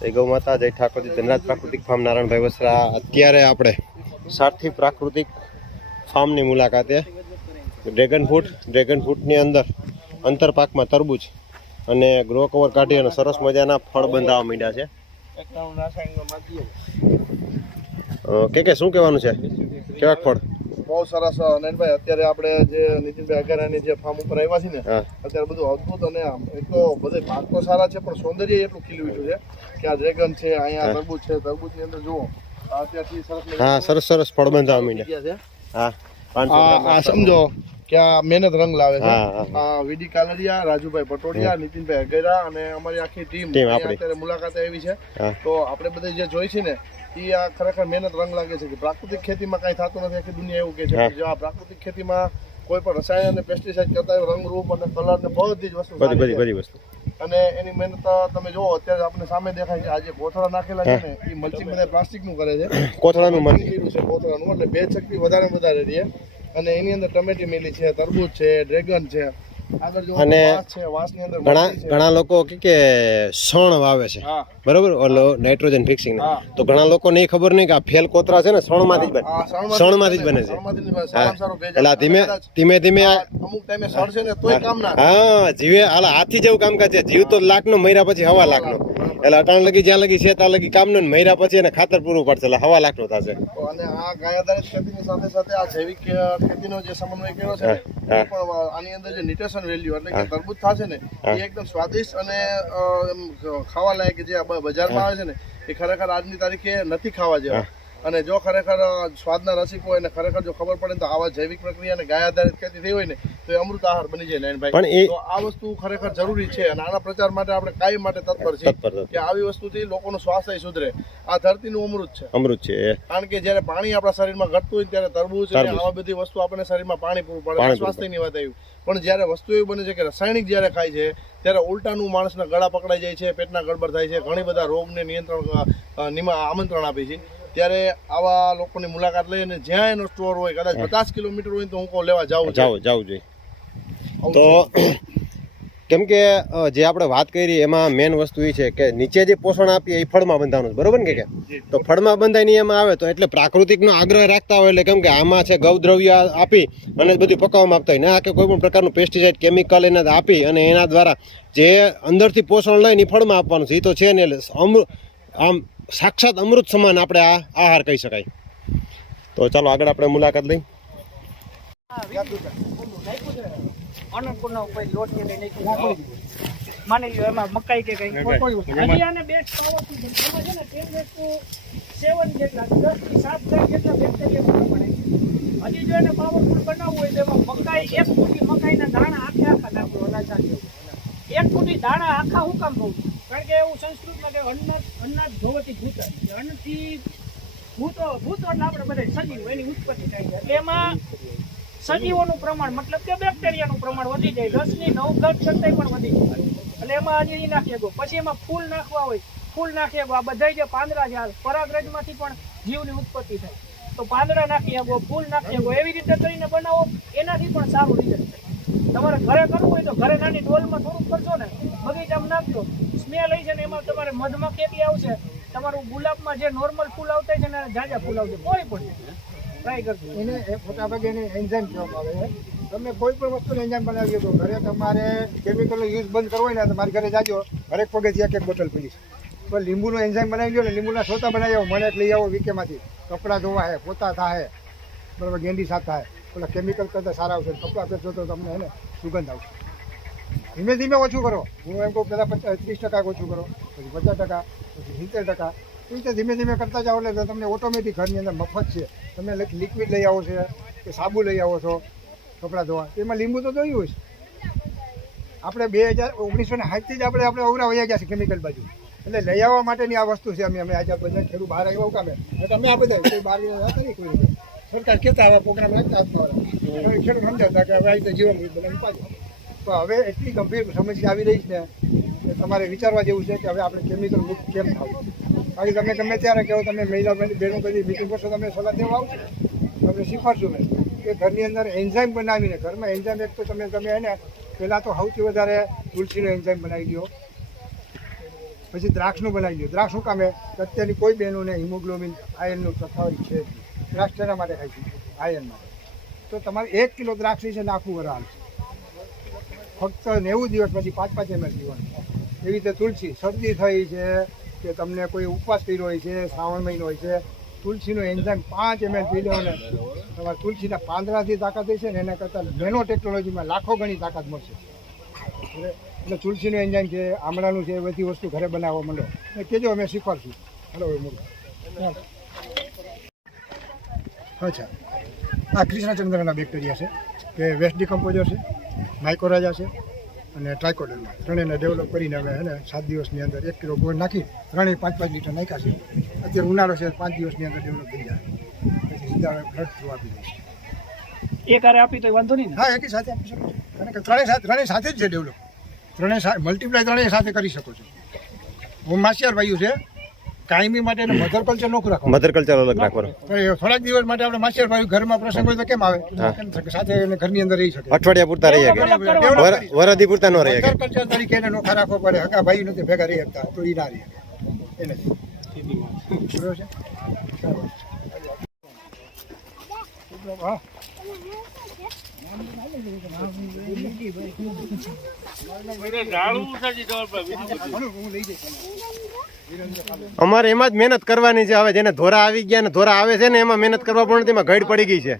જય ગૌ માતા, જય ઠાકોરજી, ધનરાજ પ્રાકૃતિક ફાર્મ નારાયણભાઈ વસરા. અત્યારે આપણે સારથી પ્રાકૃતિક ફાર્મની મુલાકાતે. ડ્રેગન ફ્રૂટની અંદર અંતરપાકમાં તરબૂચ અને ગ્રો કવર કાઢી અને સરસ મજાના ફળ બંધાવા માંડ્યા છે. કે શું કહેવાનું છે? કેવા ફળ? બહુ સરસ નયનભાઈ. અત્યારે આપણે જે નીતિનભાઈ અઘારાની જે ફાર્મ ઉપર આવ્યા છીએ ને, અત્યારે બધું અદભુત અને એક તો બધે પાક તો સારા છે પણ સૌંદર્ય એટલું ખીલી ઉઠ્યું છે કે આ ડ્રેગન છે, અહીંયા તરબૂચ છે. તરબૂચની અંદર જુઓ અત્યારથી સરસ સરસ ફળ બંધાવા માંડ્યા છે. આ સમજો કે આ મહેનત રંગ લાવે છે. આ વીડી કાલરિયા, રાજુભાઈ પટોડિયા, નીતિનભાઈ અઘેરા અને અમારી આખી ટીમ અત્યારે મુલાકાતે આવી છે. તો આપણે બધા જે જોઈ છે ને એ આ ખરેખર મહેનત રંગ લાગે છે કે પ્રાકૃતિક ખેતીમાં કાંઈ થતું નથી. આખી દુનિયા એવું કહે છે કે જો આ પ્રાકૃતિક ખેતીમાં કોઈ પણ રસાયણ અને પેસ્ટિસાઇડ કરતા હોય રંગરૂપ અને કલર ને બધી જ વસ્તુ અને એની મહેનત તમે જુઓ. અત્યારે આપણે સામે દેખાય છે આ જે કોથળા નાખેલા છે ને એ મલ્ચિંગ બધા પ્લાસ્ટિક નું કરે છે. કોથળાનું એટલે ભેજ શક્તિ વધારે રહે. અને એની અંદર ટમેટી મેલી છે, તરબૂચ છે, ડ્રેગન છે. અને ઘણા લોકો કે શણ વાવે છે, બરોબર, ઓલો નાઇટ્રોજન ફિક્સિંગ. તો ઘણા લોકો ને ખબર નહીં કે આ ફેલ કોતરા છે ને શણમાંથી જ બને છે. એટલે ધીમે ધીમે જીવે હાથી જેવું કામકાજ છે. જીવ તો લાખ નો, મર્યા પછી 1.5 લાખ નો. એટલે અટાણ લગી જ્યાં લગી છે ત્યાં લગી કામ નું, મર્યા પછી એને ખાતર પૂરું પડશે એટલે 1.5 લાખ નો થશે. અને આ ગાય આધારિત ખેતીની સાથે સાથે આ જૈવિક ખેતીનો જે સમન્વય કર્યો છે આની અંદર જે ન્યુટ્રિશન વેલ્યુ એટલે કે તરબૂચ થશે ને એ એકદમ સ્વાદિષ્ટ અને ખાવા લાયક જે બજારમાં આવે છે ને એ ખરેખર આજની તારીખે નથી ખાવા જેવા. અને જો ખરેખર સ્વાદના રસિક હોય ને ખરેખર જો ખબર પડે તો આવા જૈવિક પ્રક્રિયા અને ગાય આધારિત ખેતી થઈ હોય ને તો એ અમૃત આહાર બની જાય નયનભાઈ. તો આ વસ્તુ ખરેખર જરૂરી છે અને આના પ્રચાર માટે આપણે કાયમ માટે તત્પર છીએ કે આવી વસ્તુથી લોકોનું સ્વાસ્થ્ય સુધરે. આ ધરતીનું અમૃત છે. કારણ કે જયારે પાણી આપણા શરીરમાં ઘટતું હોય ત્યારે તરબૂચ અને આવા બધી વસ્તુ આપણને શરીરમાં પાણી પૂરું પડે, સ્વાસ્થ્યની વાત આવી. પણ જયારે વસ્તુ એવી બને છે કે રાસાયણિક જયારે ખાય છે ત્યારે ઉલટાનું માણસના ગળા પકડાઈ જાય છે, પેટના ગડબડ થાય છે, ઘણી બધા રોગને નિયંત્રણ આમંત્રણ આપે છે. ત્યારે આવા લોકોની મુલાકાત લઈ અને જ્યાં એનો સ્ટોર હોય કદાચ 50 કિલોમીટર હોય તો હું કહું લેવા જાવું જોઈએ. તો કેમ કે જે આપણે વાત કરી એમાં મેન વસ્તુ એ છે કે નીચે જે પોષણ આપીએ એ ફળમાં બંધાવાનું, બરોબર ને? કે તો ફળમાં બંધાય નહીં એમાં આવે તો એટલે પ્રાકૃતિકનો આગ્રહ રાખતા હોય એટલે કેમ કે આમાં છે ગૌદ્રવ્ય આપી અને બધું પકાવવામાં આપતા હોય ના કે કોઈ પણ પ્રકારનું પેસ્ટિસાઇડ કેમિકલ એને આપી અને એના દ્વારા જે અંદરથી પોષણ લઈને ફળમાં આપવાનું છે એ તો છે ને. એટલે આમ સાક્ષાત અમૃત સમાન આપણે આ આહાર કહી શકાય. તો ચાલો આગળ આપણે મુલાકાત લઈ. માની લો એમાં મકાઈ કે કઈ હજી આને બેસ્ટ પાવરફુલ છે. એમાં છે ને 10 જેટલા 10 થી 7 જેટલા બેક્ટેરિયા મળે. હજી જો એને પાવરફુલ બનાવવું હોય તો એમાં મકાઈ 1 ફૂટી મકાઈના દાણા આખા નાખો. અનાજ 1 ફૂટી દાણા આખા હું કામ કહું છું? કારણ કે એવું સંસ્કૃતમાં કે અન્નાદ ધોવતી ભૂત, અન્નથી ભૂતો એટલે આપણે બધા સજીવ એની ઉત્પત્તિ થાય છે. એટલે એમાં સજીવોનું પ્રમાણ મતલબ કે બેક્ટેરિયાનું પ્રમાણ વધી જાય. 10 ની 9 ઘાત છતાંય પણ વધી જાય. એટલે એમાં હજી નાખીએ ગો. પછી એમાં ફૂલ નાખવા હોય, ફૂલ નાખીએ ગો. આ બધા જે પાંદડા છે પરાગરજમાંથી પણ જીવની ઉત્પત્તિ થાય તો પાંદડા નાખીએ ગો, ફૂલ નાખીએ ગો. એવી રીતે કરીને બનાવો એનાથી પણ સારું રિઝલ્ટ થાય. તમારે ઘરે કરવું હોય તો ઘરે નાની ડોલમાં થોડુંક કરશો ને, બગીચામાં નાખજો, સ્મેલ આવી છે ને એમાં તમારે મધમાં કેટલી આવશે. તમારું ગુલાબમાં જે નોર્મલ ફૂલ આવતા છે ને જાજા ફૂલ આવશે કોઈ પણ ટ્રાય કરજો. એને મોટાભાગે એને એન્ઝાઇમ કહેવામાં આવે છે. તમે કોઈ પણ વસ્તુને એન્ઝાઇમ બનાવી દો. ઘરે તમારે કેમિકલનો યુઝ બંધ કરવો હોય ને તો મારી ઘરે જાજો, હરેક પગેથી 1 બોટલ પીલીશ. પણ લીંબુનો એન્ઝાઇમ બનાવી લો ને, લીંબુના સોતા બનાવી આવો, મને લઈ આવો વીકેમાંથી. કપડાં ધોવા હે, પોતા થાય, બરાબર, ગેંડી સાફ થાય. પેલા કેમિકલ કરતાં સારા આવશે. કપડાં પહેરશો તો તમને એને સુગંધ આવશે. ધીમે ધીમે ઓછું કરો. હું એમ કહું પહેલાં 30% ઓછું કરો, પછી 50%, પછી 70%. એ રીતે ધીમે ધીમે કરતા જાઓ એટલે તમને ઓટોમેટિક ઘરની અંદર મફત છે. તમે લિક્વિડ લઈ આવો છો કે સાબુ લઈ આવો છો કપડાં ધોવા, એમાં લીંબુ તો જોયું છે. આપણે 1960થી જ આપણે અવરા વયા ગયા છે કેમિકલ બાજુ. એટલે લઈ આવવા માટેની આ વસ્તુ છે. અમે આજે બધા ખેડૂત બહાર આવ્યા કામે તમે આ બધા કોઈ બહાર હતા નહીં કોઈ રીતે સરકાર કહેતા હવે પ્રોગ્રામ રાખતા ખેડૂત સમજાવતા કે હવે આ રીતે જીવન બનાવી પાછું. તો હવે એટલી ગંભીર સમસ્યા આવી રહી છે કે તમારે વિચારવા જેવું છે કે હવે આપણે કેમિકલ મુક્ત કેમ થવું. બાકી તમે ગમે ત્યારે કહો, તમે મહિલા બહેનો બધી મિટિંગ કરશો, તમે સલાહ દેવા આવશો, તમને શીખવાડશું મેં કે ઘરની અંદર એન્ઝાઇમ બનાવીને, ઘરમાં એન્ઝાઇમ એક તો તમે એને પહેલાં તો સૌથી વધારે તુલસીનો એન્ઝાઇમ બનાવી દો. પછી દ્રાક્ષનું બનાવી લો. દ્રાક્ષ શું કામે? કે અત્યારની કોઈ બહેનોને હિમોગ્લોબિન આયર્નનું તફાવત છે જ નહીં. દ્રાક્ષ તેના માટે ખાઈ છે, આયર્ન માટે. તો તમારે 1 કિલો દ્રાક્ષ છે ને આખું વરાળ ફક્ત 90 દિવસ પછી 5-5 ml પીવાનું. એવી રીતે તુલસી, શરદી થઈ છે કે તમને કોઈ ઉપવાસ કર્યો હોય છે, શ્રાવણ મહિનો હોય છે, તુલસીનો એન્ઝાઇમ 5 ml પી લો ને તમારે તુલસીના પાંદડાથી તાકાત છે ને એના કરતાં નેનો ટેકનોલોજીમાં લાખો ગણી તાકાત મળશે. એટલે તુલસીનો એન્ઝાઇમ છે, આમળાનું છે, એ બધી વસ્તુ ઘરે બનાવવા માંડો ને કહેજો, અમે શીખવાડશું. હલો અચ્છા, આ કૃષ્ણચંદ્રના બેક્ટેરિયા છે કે વેસ્ટ ડિકમ્પોઝર છે, માઇકોરાજા છે અને ટ્રાઇકોડર્મા. ત્રણેયને ડેવલપ કરીને હવે એને 7 દિવસની અંદર 1 કિલો ગોળ નાખી 3-5 લીટર નાખ્યા છે. અત્યારે ઉનાળો છે, 5 દિવસની અંદર ડેવલપ થઈ જાય. પછી સીધા હવે બ્લડ થ્રુ આપી દઈશ. એક હારે આપી તો વાંધો નહીં ને? હા, એકી સાથે આપી શકો છો. કારણ કે ત્રણેય સાથે જ છે ડેવલપ. મલ્ટીપ્લાય ત્રણેય સાથે કરી શકો છો. હું માસિયાર વાયુ છે, કાયમી માટે મધર કલ્ચર નોખું રાખો. મધર કલ્ચર અલગ રાખવાનું. થોડાક દિવસ માટે આપણે માસિયાર વાયુ ઘરમાં પ્રસંગ હોય તો કેમ આવે? સાથે એને ઘરની અંદર રહી શકે. અઠવાડિયા પૂરતા રહી શકે, વરદી પૂરતા ન રહી શકે. મધર કલ્ચર તરીકે એને નોખા રાખવો પડે. હકા ભાઈ નથી ભેગા રહી શકતા તો એ ના રહી શકે એને. બરોબર છે. હા, અમારે એમાં જ મહેનત કરવાની છે. હવે જેને ધોરા આવી ગયા ને ધોરા આવે છે ને એમાં મહેનત કરવા પણ તેમાં ઘડ પડી ગઈ છે.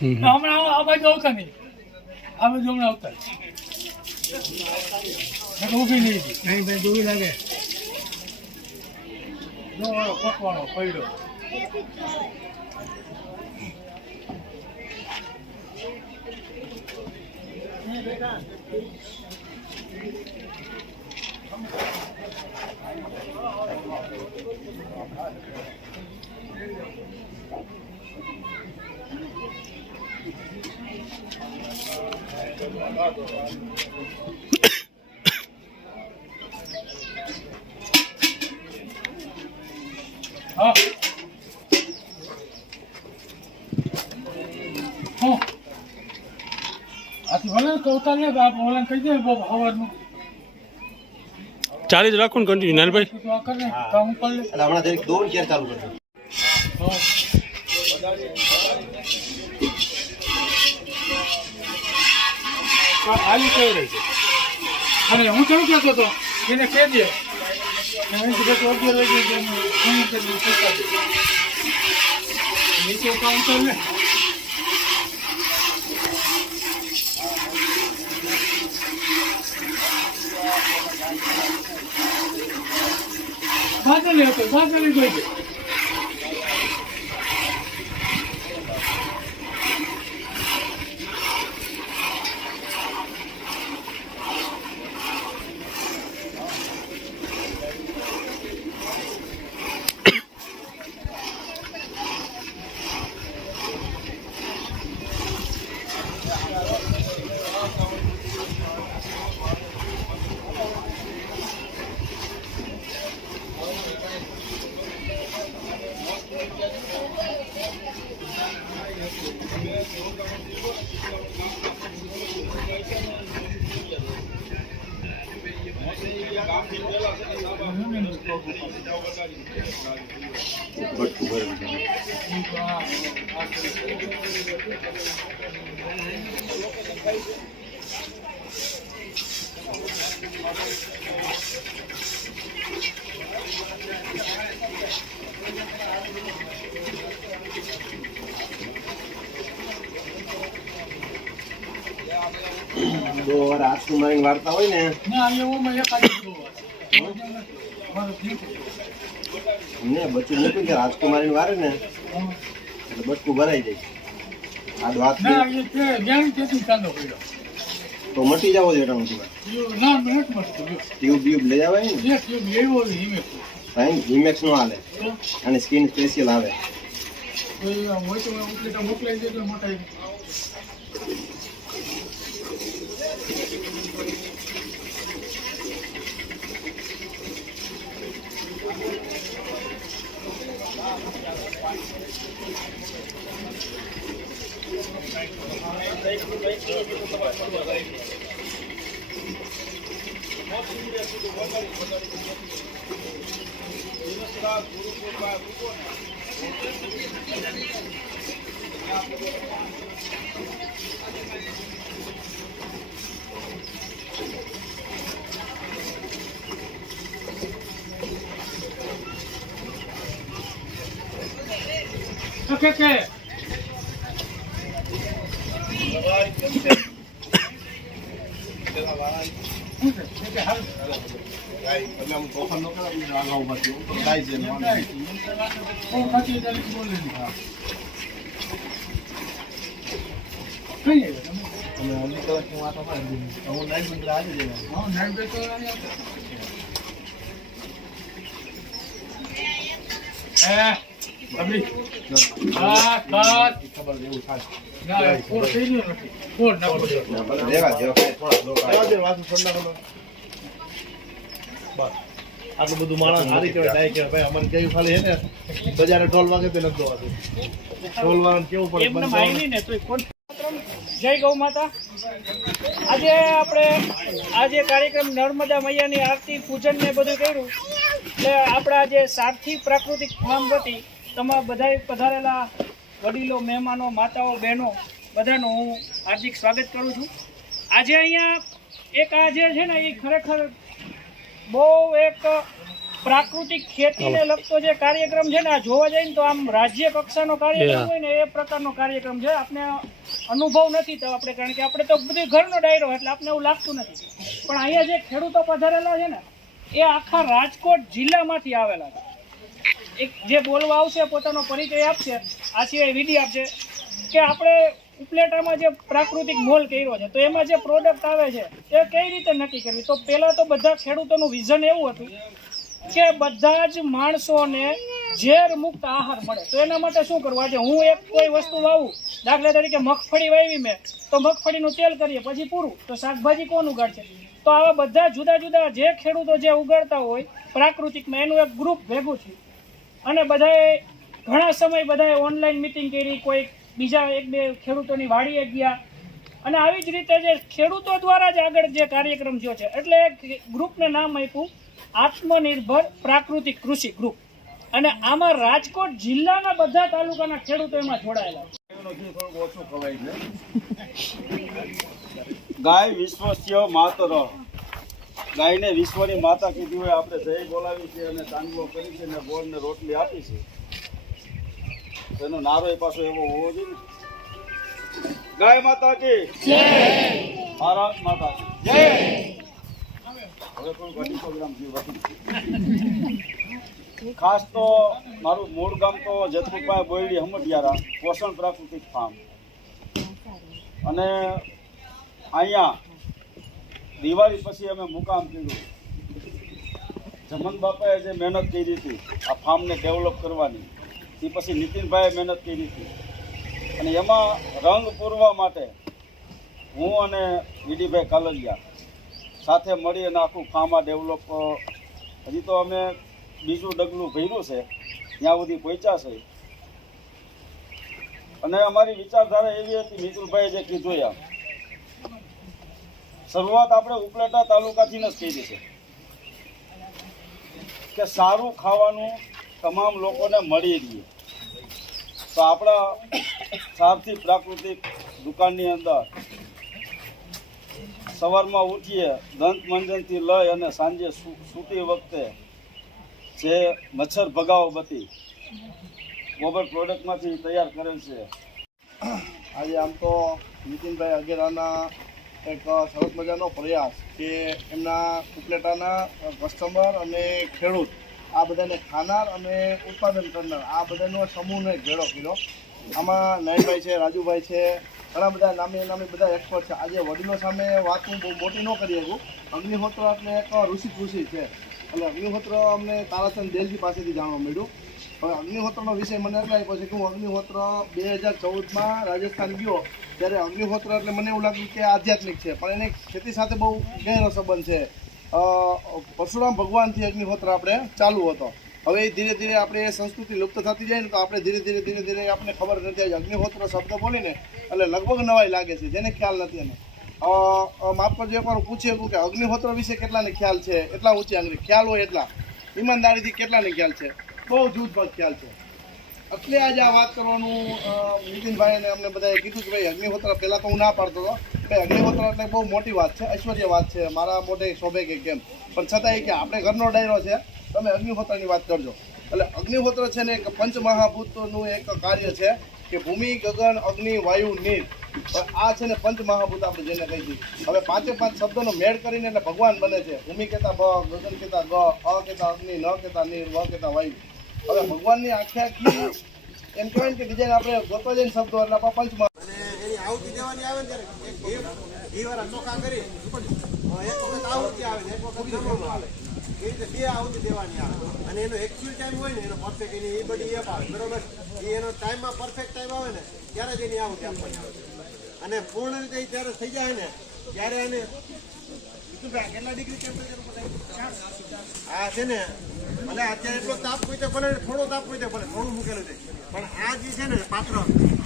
હમણાં આ બાજુ આવતા નહીં, આ બાજુ હમણાં આવતા ઊભી નહીં ભાઈ, દોરી લાગે પકવાનો પડ્યો. હા આથી ભલે કવતા ને ઓલા કહી દે હવારનું 40 રાખો ને કન્ટિન્યુ નાનભાઈ. તો આ કરે કામ કરી લે. એટલે હમણાં જરીક દોડ ક્યારે ચાલુ કરજો. આવી કઈ રહી છે. અને હું કેવું કહેતો હતો એને કહી દે નીચે કામ કર ને. બાદલી હતો, બાદલી ગઈ છે. રાજકુમારી વાર્તા હોય ને ને બચ્ચું મૂક્યું કે રાજકુમારી વારે ને એટલે બટકું ભરાઈ જાય. આ વાત ના એ તે જ્ઞાન તેથી ચાલો કર્યો તો મટી જાવ છે એટાનું ના મિનિટ મત કર્યો ટ્યુબ લઈ આવે ને એક એવો હિમે સાઈન ઇમેક્સ નો હાલે અને સ્કિન સ્પેશિયલ આવે હોય તો ઉપલેટા મોકલાઈ દેજો મોટા Okay. આટલું બધું માણસ સારી કહેવાય ડાય કહેવાય ભાઈ અમને કેવું ખાલી છે ને બજારે ઢોલ વાગે તે નથી દોવાતું ઢોલ વાળાને કેવું પડે એમને માહિતી ને તો કોણ જય ગૌ માતા આજે આપણે આજે કાર્યક્રમ નર્મદા મૈયાની આરતી પૂજન ને બધું કર્યું એટલે આપણા જે સારથી પ્રાકૃતિક ફાર્મ વતી તમામ બધાય પધારેલા વડીલો મહેમાનો માતાઓ બહેનો બધાનું હું હાર્દિક સ્વાગત કરું છું આજે અહીંયા એક આ જે છે ને એ ખરેખર બહુ એક પ્રાકૃતિક ખેતીને લગતો જે કાર્યક્રમ છે ને આ જોવા જઈએ ને તો આમ રાજ્ય કક્ષાનો કાર્યક્રમ હોય ને એ પ્રકારનો કાર્યક્રમ છે આપણે અનુભવ નથી તો આપણે કારણ કે આપણે તો બધી ઘરનો ડાયરો એટલે આપણે એવું લાગતું નથી પણ અહીંયા જે ખેડૂતો પધારેલા છે ને એ આખા રાજકોટ જિલ્લામાંથી આવેલા છે એક જે બોલવા આવશે પોતાનો પરિચય આપશે આ સિવાય વિધિ આપશે કે આપણે ઉપલેટામાં જે પ્રાકૃતિક મોલ કર્યો છે તો એમાં જે પ્રોડક્ટ આવે છે એ કઈ રીતે નક્કી કરવી તો પહેલાં તો બધા ખેડૂતોનું વિઝન એવું હતું કે બધા જ માણસોને ઝેર મુક્ત આહાર મળે તો એના માટે શું કરવું આજે હું એક કોઈ વસ્તુ વાવું દાખલા તરીકે મગફળી વાવી મેં તો મગફળીનું તેલ કરીએ પછી પૂરું તો શાકભાજી કોણ ઉગાડશે તો આવા બધા જુદા જુદા જે ખેડૂતો જે ઉગાડતા હોય પ્રાકૃતિકમાં એનું એક ગ્રુપ ભેગું થયું અને બધાએ ઘણા સમય બધાએ ઓનલાઈન મિટિંગ કરી કોઈ બીજા એક બે ખેડૂતોની વાડીએ ગયા અને આવી જ રીતે જે ખેડૂતો દ્વારા જ આગળ જે કાર્યક્રમ થયો છે એટલે ગ્રુપને નામ આપ્યું આત્મનિર્ભર પ્રાકૃતિક કૃષિ ગ્રુપ અને આમાં રાજકોટ જિલ્લાના બધા તાલુકાના ખેડૂતો એમાં જોડાયેલા ગાય વિશ્વસ્ય માતર ગાયને વિશ્વની માતા કીધી હોય આપણે જય બોલાવી છે અને ચાંદલો કરી છે અને ગોળને રોટલી આપી છે એનો નારો એ પાછો એવો હોવો જોઈએ ગાય માતા કી જય ભારત માતા કી જય હવે કોઈ ઘણી પ્રોગ્રામ ખાસ તો મારું મૂળ ગામ તો જતપુરભાઈ બોયડી હમટિયારા પોષણ પ્રાકૃતિક ફાર્મ અને અહીંયા દિવાળી પછી અમે મુકામ કર્યું જમન બાપાએ જે મહેનત કરી હતી આ ફાર્મને ડેવલપ કરવાની એ પછી નીતિનભાઈએ મહેનત કરી હતી અને એમાં રંગ પૂરવા માટે હું અને વીડીભાઈ કાલરિયા સાથે મળી અને આખું ફાર્મ આ ડેવલપ હજી તો અમે બીજું ડગલું ભર્યું છે ત્યાં સુધી પહોંચ્યા છે અને અમારી વિચારધારા એવી હતી મિતુલભાઈએ જે કીધું એમ શરૂઆત આપણે ઉપલેટા તાલુકાથી જ કરી છે કે સારું ખાવાનું તમામ લોકોને મળી રહે તો આપણા સારથી પ્રાકૃતિક દુકાનની અંદર સવારમાં ઉઠીએ દંત મંજનથી લઈ અને સાંજે સૂતી વખતે જે મચ્છર ભગાવો બધી ગોબર પ્રોડક્ટમાંથી તૈયાર કરેલ છે આજે આમ તો નીતિનભાઈ અગેરાના એક સરસ મજાનો પ્રયાસ કે એમના ઉપલેટાના કસ્ટમર અને ખેડૂત આ બધાને ખાનાર અને ઉત્પાદન કરનાર આ બધાનો સમૂહને ભેળો કર્યો આમાં નયનભાઈ છે, રાજુભાઈ છે, ઘણા બધા નામી બધા એક્સપર્ટ છે. આજે વડીલો સામે વાત હું બહુ મોટી ન કરી શકું. અગ્નિહોત્ર એટલે એક ઋષિ છે. એટલે અગ્નિહોત્ર અમને તારાચંદ દેલજી પાસેથી જાણવા મળ્યું. હવે અગ્નિહોત્રનો વિષય મને એટલે આપ્યો છે કે હું અગ્નિહોત્ર 2014માં રાજસ્થાન ગયો ત્યારે અગ્નિહોત્ર એટલે મને એવું લાગ્યું કે આધ્યાત્મિક છે, પણ એને ખેતી સાથે બહુ ગહેરો સંબંધ છે. પરશુરામ ભગવાનથી અગ્નિહોત્ર આપણે ચાલુ હતો. હવે ધીરે ધીરે આપણે એ સંસ્કૃતિ લુપ્ત થતી જાય ને તો આપણે ધીરે ધીરે આપણને ખબર નથી આવી. અગ્નિહોત્ર શબ્દ બોલીને એટલે લગભગ નવાઈ લાગે છે, જેને ખ્યાલ નથી. એને માફ કરજો, એકવાર પૂછ્યું કે અગ્નિહોત્ર વિશે કેટલાને ખ્યાલ છે? એટલા ઊંચી આંગળી ખ્યાલ હોય એટલા ઈમાનદારીથી કેટલાને ખ્યાલ છે? બહુ જૂથબદ્ધ ખ્યાલ છે. એટલે આજે આ વાત કરવાનું નીતિનભાઈ અને અમને બધાએ કીધું કે ભાઈ અગ્નિહોત્ર પહેલાં તો હું ના પાડતો હતો ભાઈ અગ્નિહોત્ર એટલે બહુ મોટી વાત છે, ઐશ્વર્ય વાત છે, મારા મોઢે શોભે કે કેમ, પણ છતાંય કે આપણે ઘરનો ડાયરો છે, તમે અગ્નિહોત્રની વાત કરજો. એટલે અગ્નિહોત્ર છે ને એક પંચમહાભૂતનું એક કાર્ય છે કે ભૂમિ, ગગન, અગ્નિ, વાયુ, નીર. આ છે ને પંચમહાભૂત આપણે જેને કહી છીએ. હવે 5 શબ્દોનો મેળ કરીને એટલે ભગવાન બને છે. ભૂમિ કહેતા બ, ગગન કહેતા ગ, અ કહેતા અગ્નિ, ન કહેતા નીર, વ કહેતા વાયુ. હવે ભગવાનની આખી એમ કહેવાય કે ડિઝાઇન આપણે ગોતવા જઈને શબ્દો એટલે આપણા પંચમહા એની આહુતિ દેવાની આવે ને ત્યારે ઘી વાળા ચોખા કરી એક વખત આહુતિ આવે ને એક વખત જમવામાં આવે. એ રીતે 2 આહુતિ દેવાની આવે અને એનો એકચ્યુઅલ ટાઈમ હોય ને એનો પરફેક્ટ એની એ બધી એપ આવે બરોબર. એ એનો ટાઈમમાં પરફેક્ટ ટાઈમ આવે ને ત્યારે જ એની આહુતિ આપવાની આવે અને પૂર્ણ રીતે જ્યારે થઈ જાય ને ત્યારે એને કેટલા ડિગ્રી ટેમ્પરેચર ઉપર આ છે ને ભલે અત્યારે એટલો તાપ કોઈ ભલે થોડો તાપ કોઈ ભલે થોડું મૂકેલું છે પણ આ જે છે ને પાત્ર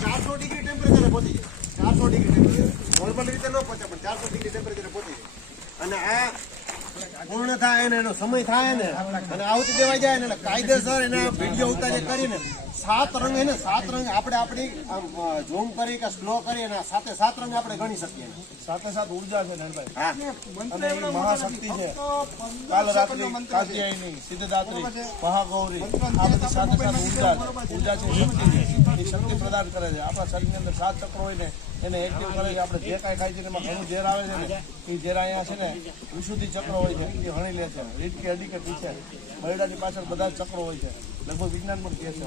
400 ડિગ્રી ટેમ્પરેચરે પહોંચી જાય. 400 ડિગ્રી ટેમ્પરેચર નોર્મલ રીતે ન પહોંચે પણ 400 ડિગ્રી ટેમ્પરેચરે પહોંચી જાય. અને આ પૂર્ણ થાય ને એનો સમય થાય ને અને આહુતિ દેવાઈ જાય ને એટલે કાયદેસર એના વિડીયો ઉતારે કરીને 7 રંગ એને 7 રંગ આપણે આપણી ઝૂમ કરી કે સ્લો કરી અને 7 રંગ આપણે ગણી શકીએ. સાથે ઉર્જા છે નયનભાઈ. હા અને એ મહાશક્તિ છે. કાલરાત્રિ, કાત્યાયની, સિદ્ધદાત્રી, મહાગૌરી, આ બધી સાથે ઉર્જા છે, શક્તિ છે. એ શક્તિ પ્રદાન કરે છે. આપણા શરીરની અંદર 7 ચક્રો હોય ને એને એક્ટિવ કરે છે. આપણે જે કાંઈ ખાઈ છે એમાં ઘણું ઝેર આવે છે ને એ ઝેર અહીંયા છે ને વિશુદ્ધિ ચક્રો હોય છે એ હણી લે છે. રીત કે અડી કે પીછે બરડાની પાછળ બધા ચક્રો હોય છે. લગભગ વિજ્ઞાન પણ કહે છે.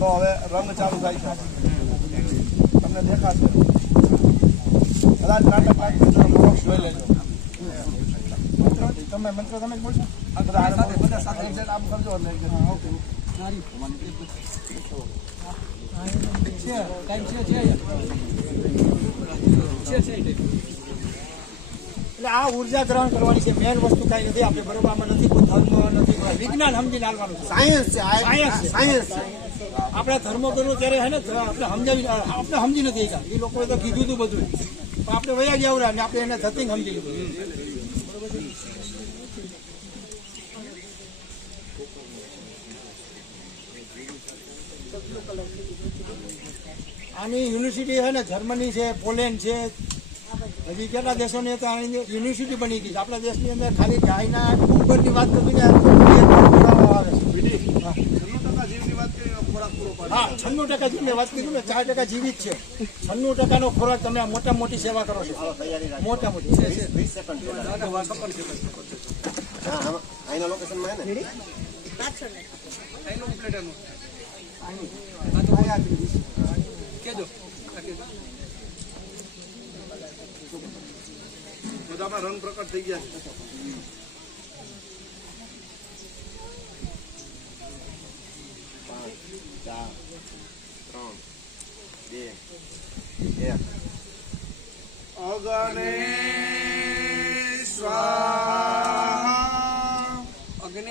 તો હવે રંગ ચાલુ થાય છે. તમને દેખાશે કદાચ નાટક લાગશે તો મોક્ષ જોઈ લેજો. તમે મંત્ર તમે જ બોલશો બધા સાથે આમ કરજો એટલે આ ઉર્જા ગ્રહણ કરવાની છે. મેન વસ્તુ કાંઈ નથી. આપણે બરોબર આમાં નથી કોઈ ધર્મ નથી, વિજ્ઞાન સમજીને હાલવાનું છે. સાયન્સ છે સાયન્સ છે. આપણે ધર્મ કરવું ત્યારે હે ને આપણે સમજી નથી એ લોકોએ તો કીધું હતું બધું પણ આપણે વયા ગયા અને આપણે એને ધતિંગ સમજી લીધું. આની યુનિવર્સિટી છે ને જર્મની છે, પોલેન્ડ છે, હજી કેટલા દેશોની તો આની યુનિવર્સિટી બની ગઈ છે. આપણા દેશની અંદર ખાલી ગાયના ગોબરની વાત કરીને આવે છે. હા 96% જીવની વાત કરી ને 4% જીવિત છે. 96%નો ખોરાક તમે આ મોટા મોટી સેવા કરો છો. મોટા મોટી અહીંના લોકેશનમાં હે ને બધામાં રંગ પ્રકટ થઈ ગયા છે. અગને સ્વાહા અગને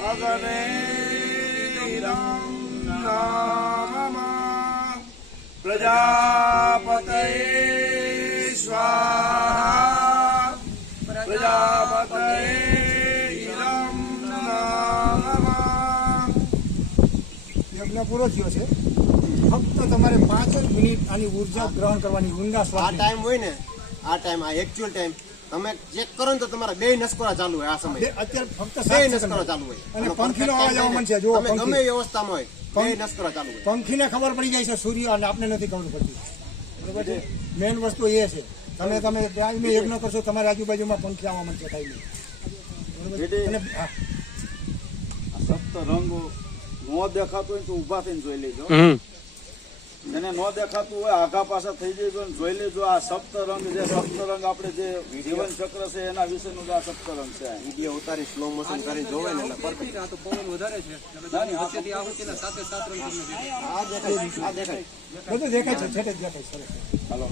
પ્રજાપતય સ્વાહા પ્રજાપતય યજ્ઞ પૂરો થયો છે. ફક્ત તમારે 5 જ મિનિટ આની ઉર્જા ગ્રહણ કરવાની. ઊંડા આ શ્વાસ ટાઈમ હોય ને આ ટાઈમ આ એકચ્યુઅલ ટાઈમ તમે ચેક કરો ને તો તમારા 2 નસકોરા ચાલુ હોય. આ સમય અત્યારે ફક્ત 2 7 નસકોરા ચાલુ હોય અને પંખીનો અવાજ આવવા માંડશે. જો તમે ગમે એ અવસ્થામાં હોય 2 નસકોરા ચાલુ હોય. પંખીને ખબર પડી જાય છે સૂર્ય અને આપને નથી ખબર પડતી. બરોબર છે. મેન વસ્તુ એ છે તમે ત્યાં યજ્ઞ કરશો તમારી આજુબાજુમાં પંખી આવવા માંડશે. થાય નહીં. બરોબર. અને સપ્ત રંગો નો દેખાતું હોય તો ઊભા થઈને જોઈ લેજો હમ એને નો દેખાતું હોય આઘા પાછા થઈ જાય ને જોઈ લેજો આ સપ્તરંગ આપણે જે જીવન ચક્ર છે એના વિશેનું જ આ સપ્તરંગ છે વિડીયો ઉતારી સ્લો મોશન કરી જોવે ને એટલે perfect. બધું દેખાય છે છેટે જ દેખાય છે હાલો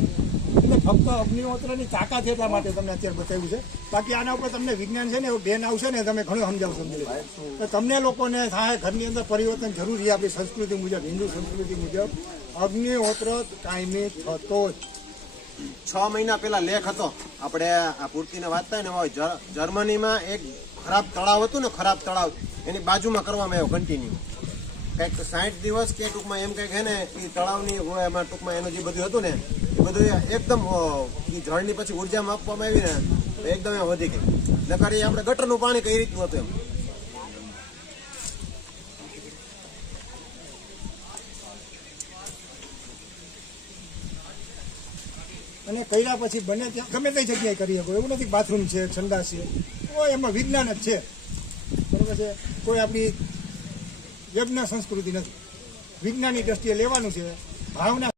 એટલે ફક્ત અગ્નિહોત્રની તાકાત એટલા માટે તમને અત્યારે બતાવ્યું છે બાકી આના ઉપર તમને વિજ્ઞાન છે ને એવું બેન આવશે ને તમે ઘણું સમજાવશો તો તમને લોકોને થાય ઘરની અંદર પરિવર્તન જરૂરી છે આપણી સંસ્કૃતિ મુજબ હિન્દુ સંસ્કૃતિ મુજબ અગ્નિહોત્ર કાયમી થતો જ 6 મહિના પહેલા લેખ હતો આપણે આ પૂર્તિને વાંચતા ને હવે જર્મનીમાં એક ખરાબ તળાવ હતું ને ખરાબ તળાવ એની બાજુમાં કરવામાં આવ્યો કન્ટિન્યુ કંઈક 60 દિવસ કે ટૂંકમાં એમ કંઈક હે ને એ તળાવની હોય એમાં ટૂંકમાં એનું જે બધું હતું ને એ બધું એકદમ એ જળની પછી ઉર્જામાં આપવામાં આવી ને તો એકદમ એ વધી ગઈ નકર એ આપણે ગટરનું પાણી કઈ રીતનું હતું એમ અને કર્યા પછી બને ત્યાં ગમે તે જગ્યાએ કરી શકો એવું નથી બાથરૂમ છે સંડાસ છે તો એમાં વિજ્ઞાન જ છે બરોબર છે કોઈ આપણી યજ્ઞ સંસ્કૃતિ નથી વિજ્ઞાનની દ્રષ્ટિએ લેવાનું છે ભાવના